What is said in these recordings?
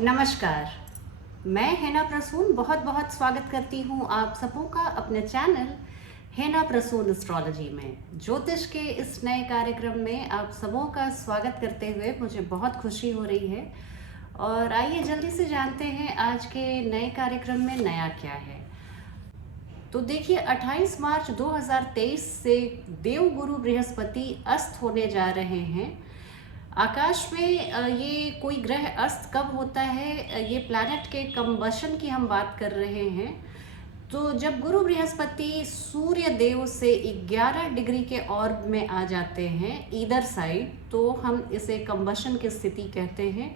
नमस्कार। मैं हेना प्रसून बहुत बहुत स्वागत करती हूँ आप सबों का अपने चैनल हेना प्रसून एस्ट्रोलॉजी में। ज्योतिष के इस नए कार्यक्रम में आप सबों का स्वागत करते हुए मुझे बहुत खुशी हो रही है। और आइए जल्दी से जानते हैं आज के नए कार्यक्रम में नया क्या है। तो देखिए 28 मार्च 2023 से देवगुरु बृहस्पति अस्त होने जा रहे हैं। आकाश में ये कोई ग्रह अस्त कब होता है, ये प्लैनेट के कंबशन की हम बात कर रहे हैं। तो जब गुरु बृहस्पति सूर्य देव से 11 डिग्री के ऑर्ब में आ जाते हैं ईदर साइड, तो हम इसे कंबशन की स्थिति कहते हैं।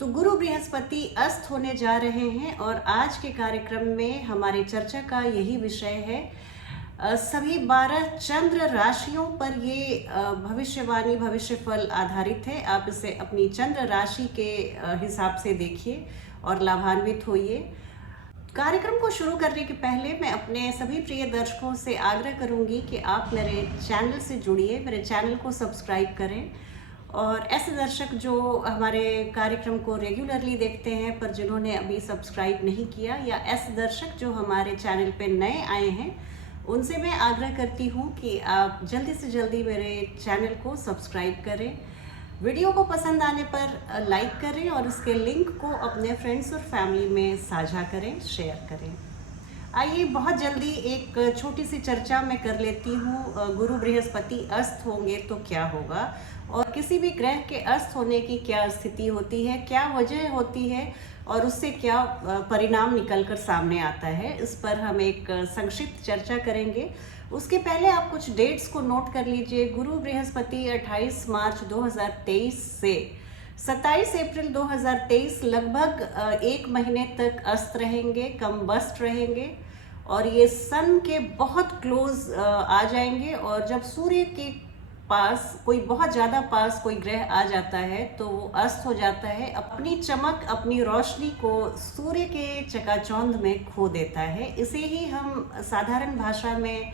तो गुरु बृहस्पति अस्त होने जा रहे हैं और आज के कार्यक्रम में हमारी चर्चा का यही विषय है। सभी 12 चंद्र राशियों पर ये भविष्यवाणी भविष्य फल आधारित है। आप इसे अपनी चंद्र राशि के हिसाब से देखिए और लाभान्वित होइए। कार्यक्रम को शुरू करने के पहले मैं अपने सभी प्रिय दर्शकों से आग्रह करूंगी कि आप मेरे चैनल से जुड़िए, मेरे चैनल को सब्सक्राइब करें। और ऐसे दर्शक जो हमारे कार्यक्रम को रेगुलरली देखते हैं पर जिन्होंने अभी सब्सक्राइब नहीं किया, या ऐसे दर्शक जो हमारे चैनल पे नए आए हैं, उनसे मैं आग्रह करती हूँ कि आप जल्दी से जल्दी मेरे चैनल को सब्सक्राइब करें। वीडियो को पसंद आने पर लाइक करें और इसके लिंक को अपने फ्रेंड्स और फैमिली में साझा करें, शेयर करें। आइए बहुत जल्दी एक छोटी सी चर्चा मैं कर लेती हूँ। गुरु बृहस्पति अस्त होंगे तो क्या होगा, और किसी भी ग्रह के अस्त होने की क्या स्थिति होती है, क्या वजह होती है और उससे क्या परिणाम निकलकर सामने आता है, इस पर हम एक संक्षिप्त चर्चा करेंगे। उसके पहले आप कुछ डेट्स को नोट कर लीजिए। गुरु बृहस्पति 28 मार्च 2023 से 27 अप्रैल 2023 लगभग एक महीने तक अस्त रहेंगे, कम्बस्ट रहेंगे और ये सन के बहुत क्लोज आ जाएंगे। और जब सूर्य के पास कोई बहुत ज़्यादा पास कोई ग्रह आ जाता है तो वो अस्त हो जाता है, अपनी चमक अपनी रोशनी को सूर्य के चकाचौंध में खो देता है। इसे ही हम साधारण भाषा में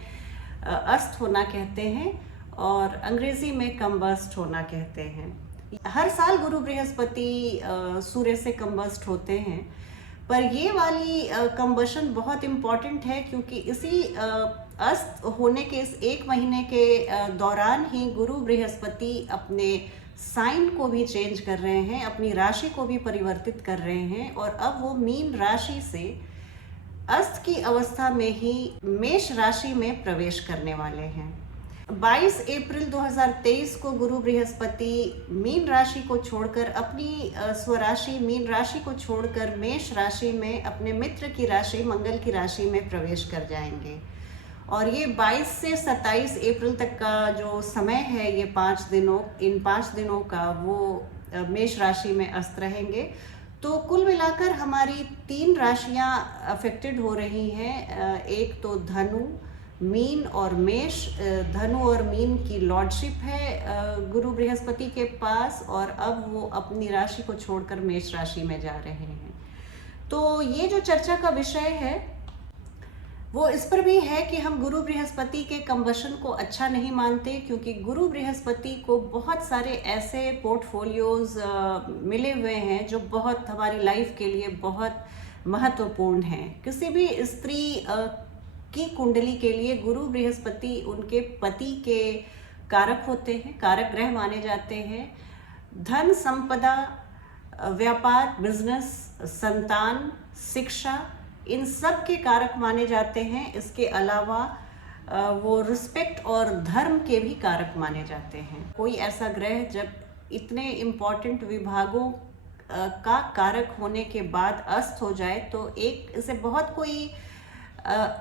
अस्त होना कहते हैं और अंग्रेजी में कम्बस्ट होना कहते हैं। हर साल गुरु बृहस्पति सूर्य से कम्बस्ट होते हैं, पर ये वाली कम्बशन बहुत इम्पॉर्टेंट है क्योंकि इसी अस्त होने के इस एक महीने के दौरान ही गुरु बृहस्पति अपने साइन को भी चेंज कर रहे हैं, अपनी राशि को भी परिवर्तित कर रहे हैं और अब वो मीन राशि से अस्त की अवस्था में ही मेष राशि में प्रवेश करने वाले हैं। 22 अप्रैल 2023 को गुरु बृहस्पति मीन राशि को छोड़कर अपनी स्वराशि मीन राशि को छोड़कर मेष राशि में अपने मित्र की राशि मंगल की राशि में प्रवेश कर जाएंगे। और ये 22 से 27 अप्रैल तक का जो समय है, ये 5 दिनों, इन 5 दिनों का वो मेष राशि में अस्त रहेंगे। तो कुल मिलाकर हमारी 3 राशियां अफेक्टेड हो रही हैं। एक तो धनु, मीन और मेष। धनु और मीन की लॉर्डशिप है गुरु बृहस्पति के पास और अब वो अपनी राशि को छोड़कर मेष राशि में जा रहे हैं। तो ये जो चर्चा का विषय है वो इस पर भी है कि हम गुरु बृहस्पति के कम्बशन को अच्छा नहीं मानते, क्योंकि गुरु बृहस्पति को बहुत सारे ऐसे पोर्टफोलियोज मिले हुए हैं जो बहुत हमारी लाइफ के लिए बहुत महत्वपूर्ण हैं। किसी भी स्त्री की कुंडली के लिए गुरु बृहस्पति उनके पति के कारक होते हैं, कारक ग्रह माने जाते हैं। धन, संपदा, व्यापार, बिजनेस, संतान, शिक्षा, इन सब के कारक माने जाते हैं। इसके अलावा वो रिस्पेक्ट और धर्म के भी कारक माने जाते हैं। कोई ऐसा ग्रह जब इतने इम्पॉर्टेंट विभागों का कारक होने के बाद अस्त हो जाए तो एक इसे बहुत कोई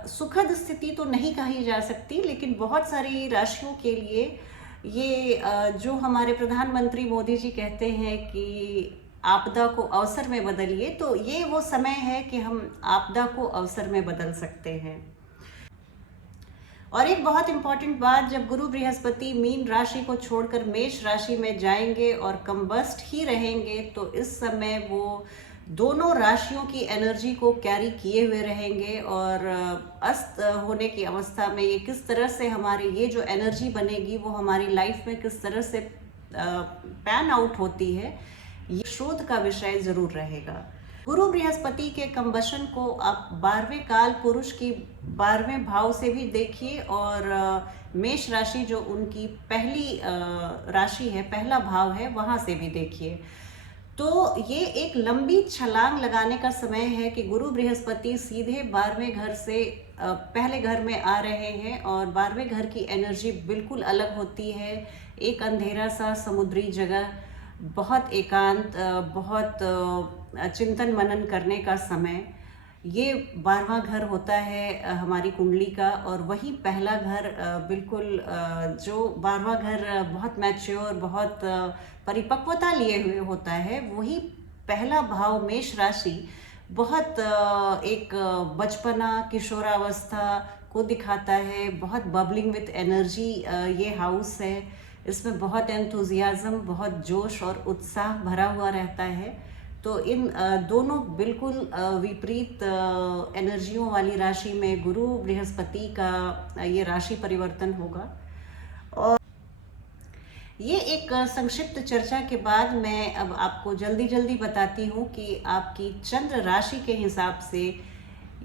सुखद स्थिति तो नहीं कही जा सकती, लेकिन बहुत सारी राशियों के लिए ये जो हमारे प्रधानमंत्री मोदी जी कहते हैं कि आपदा को अवसर में बदलिए, तो ये वो समय है कि हम आपदा को अवसर में बदल सकते हैं। और एक बहुत इम्पॉर्टेंट बात, जब गुरु बृहस्पति मीन राशि को छोड़कर मेष राशि में जाएंगे और कम्बस्ट ही रहेंगे, तो इस समय वो दोनों राशियों की एनर्जी को कैरी किए हुए रहेंगे और अस्त होने की अवस्था में ये किस तरह से हमारी ये जो एनर्जी बनेगी वो हमारी लाइफ में किस तरह से पैन आउट होती है, ये शोध का विषय जरूर रहेगा। गुरु बृहस्पति के कंबशन को आप 12वें काल पुरुष की 12वें भाव से भी देखिए, और मेष राशि जो उनकी पहली राशि है, पहला भाव है, वहां से भी देखिए। तो ये एक लंबी छलांग लगाने का समय है कि गुरु बृहस्पति सीधे 12वें घर से पहले घर में आ रहे हैं, और 12वें घर की एनर्जी बिल्कुल अलग होती है। एक अंधेरा सा समुद्री जगह, बहुत एकांत, बहुत चिंतन मनन करने का समय। ये 12वां घर होता है हमारी कुंडली का, और वही पहला घर बिल्कुल जो 12वां घर बहुत मैच्योर, बहुत परिपक्वता लिए हुए होता है, वही पहला भाव मेष राशि बहुत एक बचपना, किशोरावस्था को दिखाता है। बहुत बबलिंग विथ एनर्जी ये हाउस है। इसमें बहुत एंथुजियाज्म, बहुत जोश और उत्साह भरा हुआ रहता है। तो इन दोनों बिल्कुल विपरीत एनर्जियों वाली राशि में गुरु बृहस्पति का ये राशि परिवर्तन होगा। और ये एक संक्षिप्त चर्चा के बाद मैं अब आपको जल्दी जल्दी बताती हूँ कि आपकी चंद्र राशि के हिसाब से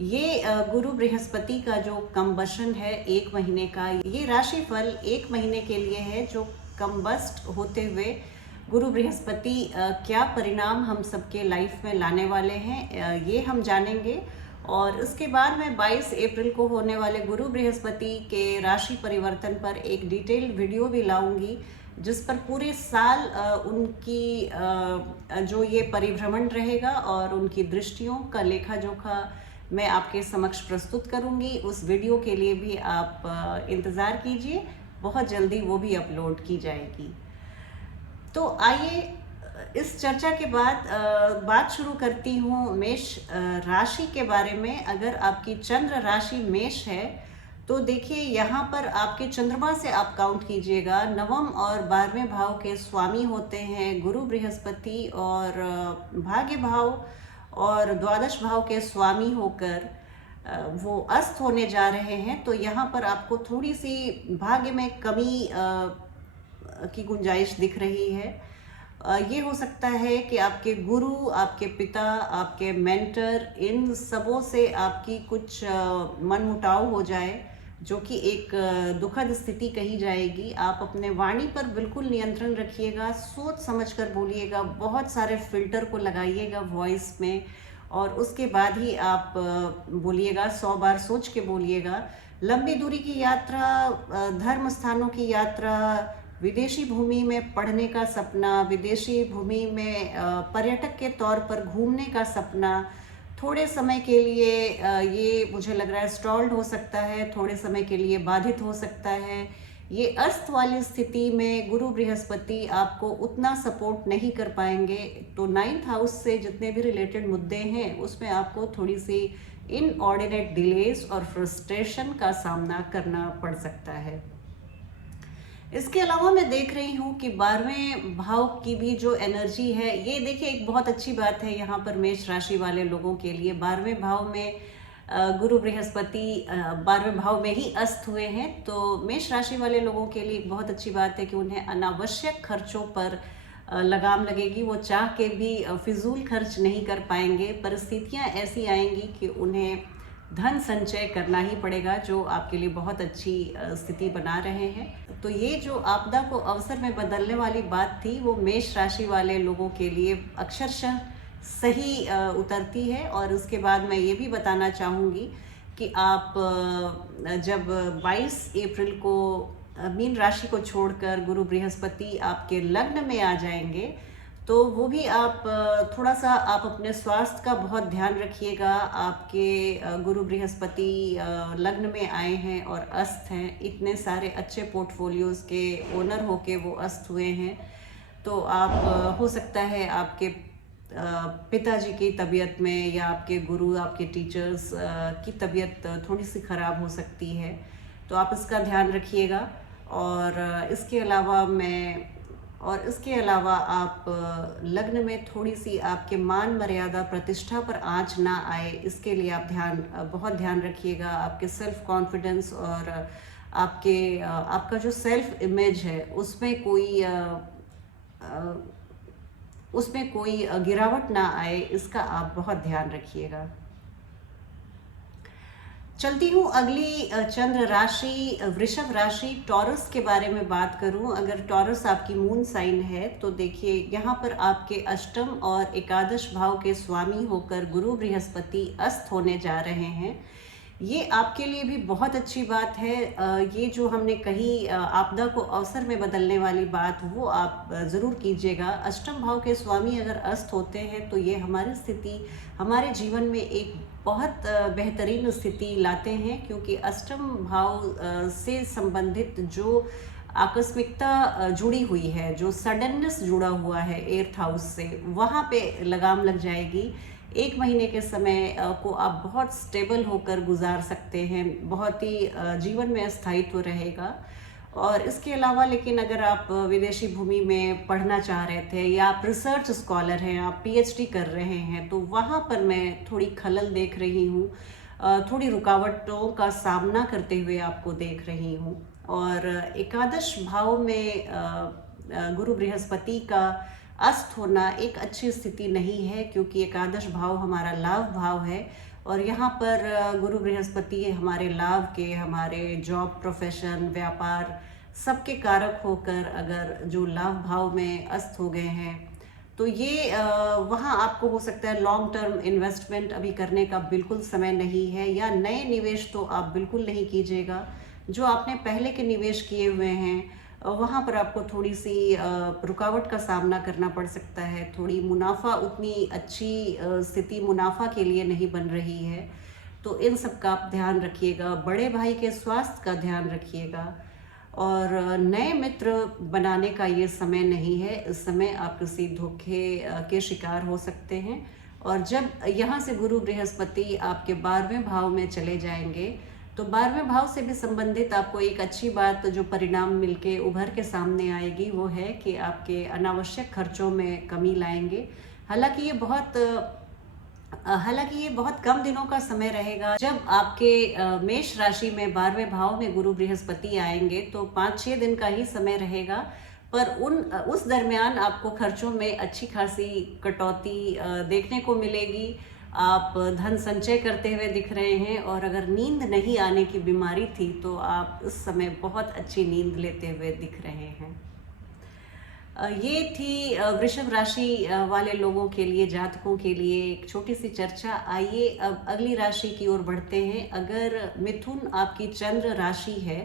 ये गुरु बृहस्पति का जो कंबशन है 1 महीने का, ये राशिफल 1 महीने के लिए है, जो कंबस्ट होते हुए गुरु बृहस्पति क्या परिणाम हम सबके लाइफ में लाने वाले हैं, ये हम जानेंगे। और इसके बाद मैं 22 अप्रैल को होने वाले गुरु बृहस्पति के राशि परिवर्तन पर एक डिटेल्ड वीडियो भी लाऊंगी, जिस पर पूरे साल उनकी जो ये परिभ्रमण रहेगा और उनकी दृष्टियों का लेखा जोखा मैं आपके समक्ष प्रस्तुत करूंगी। उस वीडियो के लिए भी आप इंतज़ार कीजिए, बहुत जल्दी वो भी अपलोड की जाएगी। तो आइए इस चर्चा के बाद बात शुरू करती हूँ मेष राशि के बारे में। अगर आपकी चंद्र राशि मेष है तो देखिए, यहाँ पर आपके चंद्रमा से आप काउंट कीजिएगा, नवम और 12वें भाव के स्वामी होते हैं गुरु बृहस्पति, और भाग्य भाव और द्वादश भाव के स्वामी होकर वो अस्त होने जा रहे हैं। तो यहाँ पर आपको थोड़ी सी भाग्य में कमी की गुंजाइश दिख रही है। ये हो सकता है कि आपके गुरु, आपके पिता, आपके मेंटर, इन सबों से आपकी कुछ मनमुटाव हो जाए, जो कि एक दुखद स्थिति कही जाएगी। आप अपने वाणी पर बिल्कुल नियंत्रण रखिएगा, सोच समझकर बोलिएगा, बहुत सारे फिल्टर को लगाइएगा वॉइस में, और उसके बाद ही आप बोलिएगा, 100 बार सोच के बोलिएगा। लंबी दूरी की यात्रा, धर्म स्थानों की यात्रा, विदेशी भूमि में पढ़ने का सपना, विदेशी भूमि में पर्यटक के तौर पर घूमने का सपना, थोड़े समय के लिए ये मुझे लग रहा है स्टॉल्ड हो सकता है, थोड़े समय के लिए बाधित हो सकता है। ये अस्त वाली स्थिति में गुरु बृहस्पति आपको उतना सपोर्ट नहीं कर पाएंगे। तो 9th हाउस से जितने भी रिलेटेड मुद्दे हैं उसमें आपको थोड़ी सी इनऑर्डिनेट डिलेज और फ्रस्ट्रेशन का सामना करना पड़ सकता है। इसके अलावा मैं देख रही हूँ कि 12वें भाव की भी जो एनर्जी है, ये देखिए एक बहुत अच्छी बात है यहाँ पर मेष राशि वाले लोगों के लिए। 12वें भाव में गुरु बृहस्पति 12वें भाव में ही अस्त हुए हैं। तो मेष राशि वाले लोगों के लिए एक बहुत अच्छी बात है कि उन्हें अनावश्यक खर्चों पर लगाम लगेगी। वो चाह के भी फिजूल खर्च नहीं कर पाएंगे। परिस्थितियाँ ऐसी आएंगी कि उन्हें धन संचय करना ही पड़ेगा, जो आपके लिए बहुत अच्छी स्थिति बना रहे हैं। तो ये जो आपदा को अवसर में बदलने वाली बात थी, वो मेष राशि वाले लोगों के लिए अक्षरशः सही उतरती है। और उसके बाद मैं ये भी बताना चाहूँगी कि आप जब 22 अप्रैल को मीन राशि को छोड़कर गुरु बृहस्पति आपके लग्न में आ जाएंगे, तो वो भी आप थोड़ा सा आप अपने स्वास्थ्य का बहुत ध्यान रखिएगा। आपके गुरु बृहस्पति लग्न में आए हैं और अस्त हैं, इतने सारे अच्छे पोर्टफोलियोज़ के ओनर होके वो अस्त हुए हैं। तो आप हो सकता है आपके पिताजी की तबीयत में, या आपके गुरु, आपके टीचर्स की तबीयत थोड़ी सी ख़राब हो सकती है, तो आप इसका ध्यान रखिएगा। और इसके अलावा आप लग्न में थोड़ी सी आपके मान मर्यादा प्रतिष्ठा पर आंच ना आए, इसके लिए आप बहुत ध्यान रखिएगा। आपके सेल्फ कॉन्फिडेंस और आपका जो सेल्फ इमेज है उसमें कोई उसमें कोई गिरावट ना आए, इसका आप बहुत ध्यान रखिएगा। चलती हूँ अगली चंद्र राशि वृषभ राशि टॉरस के बारे में बात करूँ। अगर टॉरस आपकी मून साइन है तो देखिए यहाँ पर आपके अष्टम और एकादश भाव के स्वामी होकर गुरु बृहस्पति अस्त होने जा रहे हैं। ये आपके लिए भी बहुत अच्छी बात है। ये जो हमने कही आपदा को अवसर में बदलने वाली बात, वो आप ज़रूर कीजिएगा। अष्टम भाव के स्वामी अगर अस्त होते हैं तो ये हमारी स्थिति, हमारे जीवन में एक बहुत बेहतरीन स्थिति लाते हैं, क्योंकि अष्टम भाव से संबंधित जो आकस्मिकता जुड़ी हुई है, जो सडननेस जुड़ा हुआ है एर्थ हाउस से, वहाँ पे लगाम लग जाएगी। 1 महीने के समय को आप बहुत स्टेबल होकर गुजार सकते हैं, बहुत ही जीवन में स्थायित्व रहेगा। और इसके अलावा लेकिन अगर आप विदेशी भूमि में पढ़ना चाह रहे थे या आप रिसर्च स्कॉलर हैं, आप पीएचडी कर रहे हैं, तो वहाँ पर मैं थोड़ी खलल देख रही हूँ, थोड़ी रुकावटों का सामना करते हुए आपको देख रही हूँ। और एकादश भाव में गुरु बृहस्पति का अस्त होना एक अच्छी स्थिति नहीं है, क्योंकि एकादश भाव हमारा लाभ भाव है और यहाँ पर गुरु बृहस्पति हमारे लाभ के, हमारे जॉब, प्रोफेशन, व्यापार सबके कारक होकर अगर जो लाभ भाव में अस्त हो गए हैं, तो ये वहाँ आपको हो सकता है लॉन्ग टर्म इन्वेस्टमेंट अभी करने का बिल्कुल समय नहीं है, या नए निवेश तो आप बिल्कुल नहीं कीजिएगा। जो आपने पहले के निवेश किए हुए हैं वहाँ पर आपको थोड़ी सी रुकावट का सामना करना पड़ सकता है। थोड़ी मुनाफा, उतनी अच्छी स्थिति मुनाफा के लिए नहीं बन रही है, तो इन सब का आप ध्यान रखिएगा। बड़े भाई के स्वास्थ्य का ध्यान रखिएगा। और नए मित्र बनाने का ये समय नहीं है। इस समय आप किसी धोखे के शिकार हो सकते हैं। और जब यहाँ से गुरु बृहस्पति आपके 12वें भाव में चले जाएंगे, तो 12वें भाव से भी संबंधित आपको एक अच्छी बात जो परिणाम मिलके उभर के सामने आएगी, वो है कि आपके अनावश्यक खर्चों में कमी लाएंगे। हालांकि ये बहुत कम दिनों का समय रहेगा। जब आपके मेष राशि में 12वें भाव में गुरु बृहस्पति आएंगे तो 5-6 दिन का ही समय रहेगा, पर उस दरमियान आपको खर्चों में अच्छी खासी कटौती देखने को मिलेगी। आप धन संचय करते हुए दिख रहे हैं, और अगर नींद नहीं आने की बीमारी थी तो आप इस समय बहुत अच्छी नींद लेते हुए दिख रहे हैं। ये थी वृषभ राशि वाले लोगों के लिए, जातकों के लिए एक छोटी सी चर्चा। आइए अब अगली राशि की ओर बढ़ते हैं। अगर मिथुन आपकी चंद्र राशि है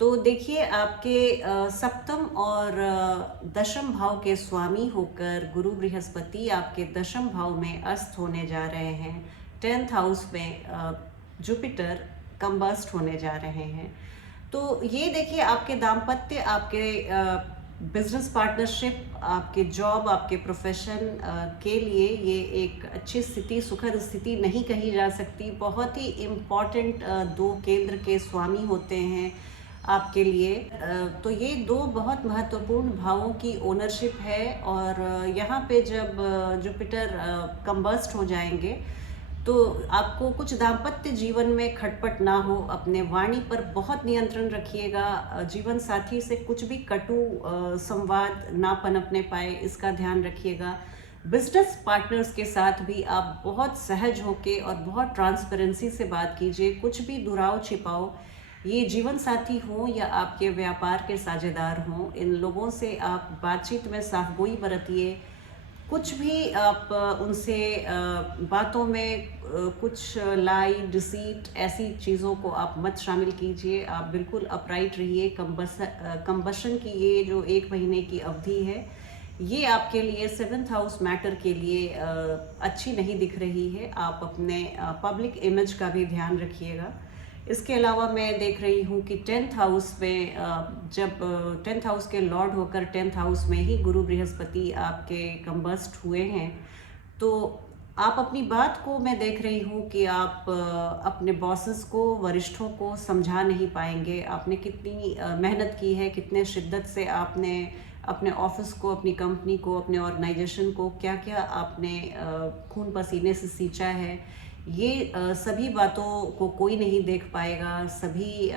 तो देखिए आपके सप्तम और दशम भाव के स्वामी होकर गुरु बृहस्पति आपके दशम भाव में अस्त होने जा रहे हैं। 10th हाउस में जुपिटर कंबस्ट होने जा रहे हैं। तो ये देखिए आपके दाम्पत्य, आपके बिजनेस पार्टनरशिप, आपके जॉब, आपके प्रोफेशन के लिए ये एक अच्छी स्थिति, सुखद स्थिति नहीं कही जा सकती। बहुत ही इम्पॉर्टेंट 2 केंद्र के स्वामी होते हैं आपके लिए। तो ये 2 बहुत महत्वपूर्ण भावों की ओनरशिप है। और यहाँ पे जब जुपिटर कंबस्ट हो जाएंगे तो आपको कुछ दाम्पत्य जीवन में खटपट ना हो। अपने वाणी पर बहुत नियंत्रण रखिएगा। जीवन साथी से कुछ भी कटु संवाद ना पनपने पाए, इसका ध्यान रखिएगा। बिजनेस पार्टनर्स के साथ भी आप बहुत सहज होके और बहुत ट्रांसपेरेंसी से बात कीजिए। कुछ भी दुराव छिपाओ, ये जीवन साथी हों या आपके व्यापार के साझेदार हों, इन लोगों से आप बातचीत में साफगोई बरतिए। कुछ भी आप उनसे बातों में कुछ लाई, डिसीट, ऐसी चीज़ों को आप मत शामिल कीजिए। आप बिल्कुल अपराइट रहिए। कंबशन की ये जो 1 महीने की अवधि है, ये आपके लिए 7th हाउस मैटर के लिए अच्छी नहीं दिख रही है। आप अपने पब्लिक इमेज का भी ध्यान रखिएगा। इसके अलावा मैं देख रही हूँ कि 10th हाउस में जब 10th हाउस के लॉर्ड होकर 10th हाउस में ही गुरु बृहस्पति आपके कंबस्ट हुए हैं, तो आप अपनी बात को, मैं देख रही हूँ कि आप अपने बॉसेस को, वरिष्ठों को समझा नहीं पाएंगे। आपने कितनी मेहनत की है, कितने शिद्दत से आपने अपने ऑफिस को, अपनी कंपनी को, अपने ऑर्गेनाइजेशन को क्या क्या आपने खून पसीने से सींचा है, ये सभी बातों को कोई नहीं देख पाएगा। सभी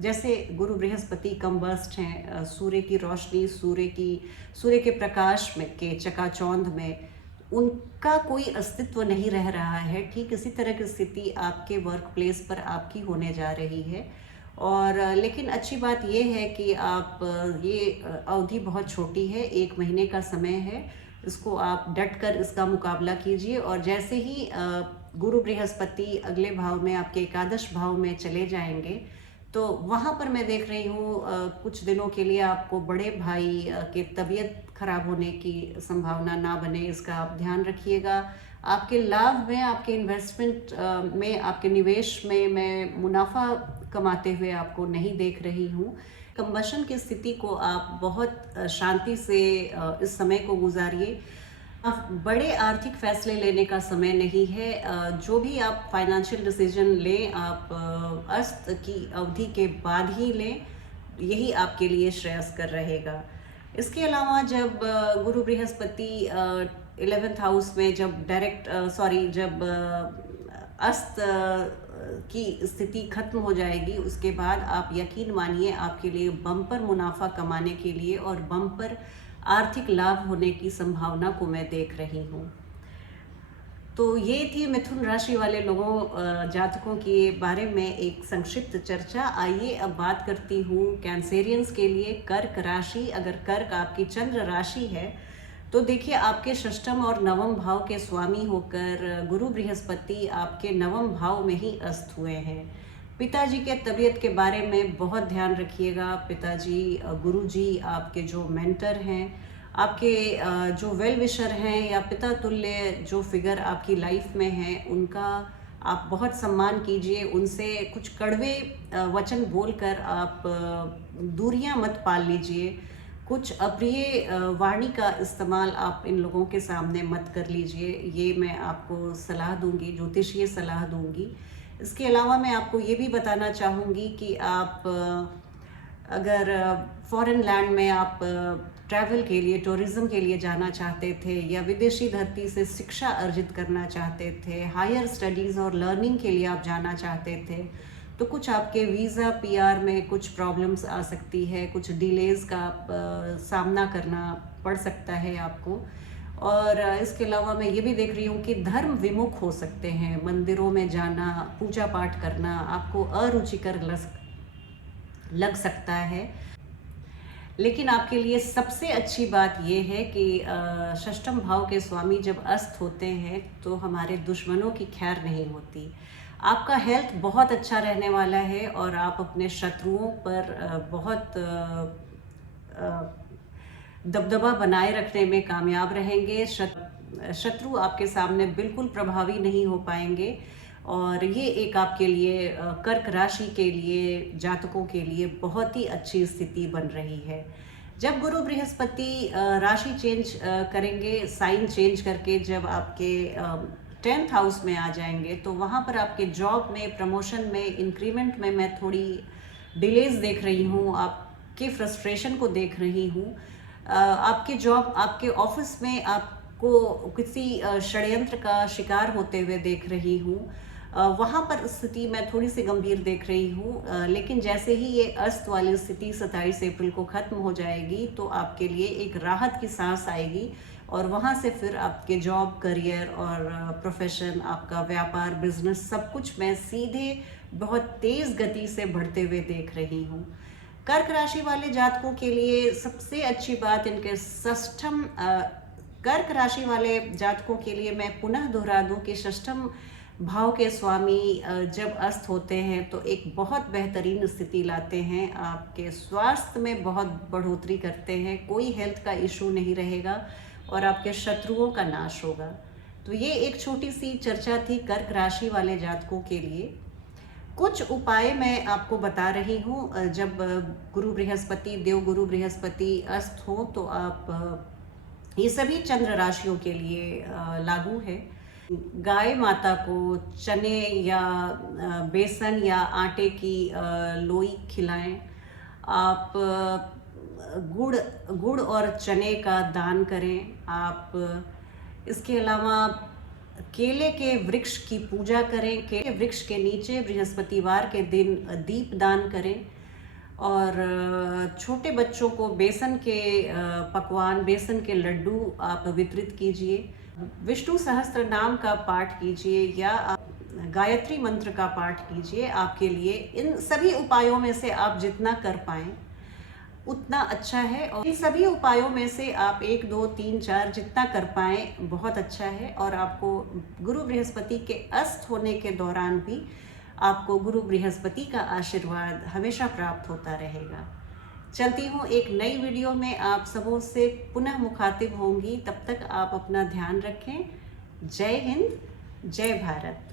जैसे गुरु बृहस्पति कम्बस्ट हैं, सूर्य की रोशनी, सूर्य के प्रकाश में के चकाचौंध में उनका कोई अस्तित्व नहीं रह रहा है। ठीक इसी तरह की स्थिति आपके वर्क प्लेस पर आपकी होने जा रही है। और लेकिन अच्छी बात यह है कि आप ये अवधि बहुत छोटी है, 1 महीने का समय है। इसको आप डट कर इसका मुकाबला कीजिए। और जैसे ही गुरु बृहस्पति अगले भाव में, आपके एकादश भाव में चले जाएंगे, तो वहाँ पर मैं देख रही हूँ कुछ दिनों के लिए आपको बड़े भाई के तबीयत खराब होने की संभावना ना बने, इसका आप ध्यान रखिएगा। आपके लाभ में, आपके इन्वेस्टमेंट में, आपके निवेश में मैं मुनाफा कमाते हुए आपको नहीं देख रही हूँ। कंबशन की स्थिति को आप बहुत शांति से इस समय को गुजारिए। बड़े आर्थिक फैसले लेने का समय नहीं है। जो भी आप फाइनेंशियल डिसीजन लें, आप अस्त की अवधि के बाद ही लें, यही आपके लिए श्रेयस्कर रहेगा। इसके अलावा जब गुरु बृहस्पति 11th हाउस में जब जब अस्त की स्थिति खत्म हो जाएगी, उसके बाद आप यकीन मानिए आपके लिए बम्पर मुनाफा कमाने के लिए और बम्पर आर्थिक लाभ होने की संभावना को मैं देख रही हूँ। तो ये थी मिथुन राशि वाले लोगों, जातकों के बारे में एक संक्षिप्त चर्चा। आइए अब बात करती हूँ कैंसेरियंस के लिए। कर्क राशि, अगर कर्क आपकी चंद्र राशि है तो देखिए आपके षष्ठम और नवम भाव के स्वामी होकर गुरु बृहस्पति आपके नवम भाव में ही अस्त हुए हैं। पिताजी के तबीयत के बारे में बहुत ध्यान रखिएगा। पिताजी, गुरुजी, आपके जो मेंटर हैं, आपके जो वेल विशर हैं या पिता तुल्य जो फिगर आपकी लाइफ में हैं, उनका आप बहुत सम्मान कीजिए। उनसे कुछ कड़वे वचन बोलकर आप दूरियां मत पाल लीजिए। कुछ अप्रिय वाणी का इस्तेमाल आप इन लोगों के सामने मत कर लीजिए। ये मैं आपको सलाह दूंगी, ज्योतिषीय सलाह दूंगी। इसके अलावा मैं आपको ये भी बताना चाहूँगी कि आप अगर फॉरेन लैंड में आप ट्रैवल के लिए, टूरिज़्म के लिए जाना चाहते थे या विदेशी धरती से शिक्षा अर्जित करना चाहते थे, हायर स्टडीज़ और लर्निंग के लिए आप जाना चाहते थे, तो कुछ आपके वीज़ा पीआर में कुछ प्रॉब्लम्स आ सकती है, कुछ डिलेज़ का आप सामना करना पड़ सकता है आपको। और इसके अलावा मैं ये भी देख रही हूँ कि धर्म विमुख हो सकते हैं। मंदिरों में जाना, पूजा पाठ करना आपको अरुचिकर लग सकता है। लेकिन आपके लिए सबसे अच्छी बात यह है कि षष्ठम भाव के स्वामी जब अस्त होते हैं तो हमारे दुश्मनों की खैर नहीं होती। आपका हेल्थ बहुत अच्छा रहने वाला है और आप अपने शत्रुओं पर बहुत दबदबा बनाए रखने में कामयाब रहेंगे। शत्रु आपके सामने बिल्कुल प्रभावी नहीं हो पाएंगे। और ये एक आपके लिए, कर्क राशि के लिए, जातकों के लिए बहुत ही अच्छी स्थिति बन रही है। जब गुरु बृहस्पति राशि चेंज करेंगे, साइन चेंज करके जब आपके 10th हाउस में आ जाएंगे, तो वहाँ पर आपके जॉब में, प्रमोशन में, इंक्रीमेंट में मैं थोड़ी डिलेज देख रही हूँ। आपके फ्रस्ट्रेशन को देख रही हूँ। आपके जॉब, आपके ऑफिस में आपको किसी षड्यंत्र का शिकार होते हुए देख रही हूँ। वहाँ पर स्थिति मैं थोड़ी सी गंभीर देख रही हूँ। लेकिन जैसे ही ये अस्त वाली स्थिति 27 अप्रैल को ख़त्म हो जाएगी तो आपके लिए एक राहत की सांस आएगी और वहाँ से फिर आपके जॉब, करियर और प्रोफेशन, आपका व्यापार, बिजनेस, सब कुछ मैं सीधे बहुत तेज़ गति से बढ़ते हुए देख रही हूँ। कर्क राशि वाले जातकों के लिए सबसे अच्छी बात, इनके षष्ठम, कर्क राशि वाले जातकों के लिए मैं पुनः दोहरा दूं कि षष्ठम भाव के स्वामी जब अस्त होते हैं तो एक बहुत बेहतरीन स्थिति लाते हैं। आपके स्वास्थ्य में बहुत बढ़ोतरी करते हैं, कोई हेल्थ का इशू नहीं रहेगा और आपके शत्रुओं का नाश होगा। तो ये एक छोटी सी चर्चा थी कर्क राशि वाले जातकों के लिए। कुछ उपाय मैं आपको बता रही हूँ। जब गुरु बृहस्पति, देव गुरु बृहस्पति अस्त हो तो आप ये सभी चंद्र राशियों के लिए लागू है। गाय माता को चने या बेसन या आटे की लोई खिलाएं। आप गुड़ और चने का दान करें। आप इसके अलावा केले के वृक्ष की पूजा करें, केले के वृक्ष के नीचे बृहस्पतिवार के दिन दीपदान करें। और छोटे बच्चों को बेसन के पकवान, बेसन के लड्डू आप वितरित कीजिए। विष्णु सहस्त्र नाम का पाठ कीजिए या आप गायत्री मंत्र का पाठ कीजिए। आपके लिए इन सभी उपायों में से आप जितना कर पाएं उतना अच्छा है। और इन सभी उपायों में से आप 1, 2, 3, 4 जितना कर पाएं बहुत अच्छा है। और आपको गुरु बृहस्पति के अस्त होने के दौरान भी आपको गुरु बृहस्पति का आशीर्वाद हमेशा प्राप्त होता रहेगा। चलती हूँ एक नई वीडियो में, आप सबों से पुनः मुखातिब होंगी। तब तक आप अपना ध्यान रखें। जय हिंद, जय भारत।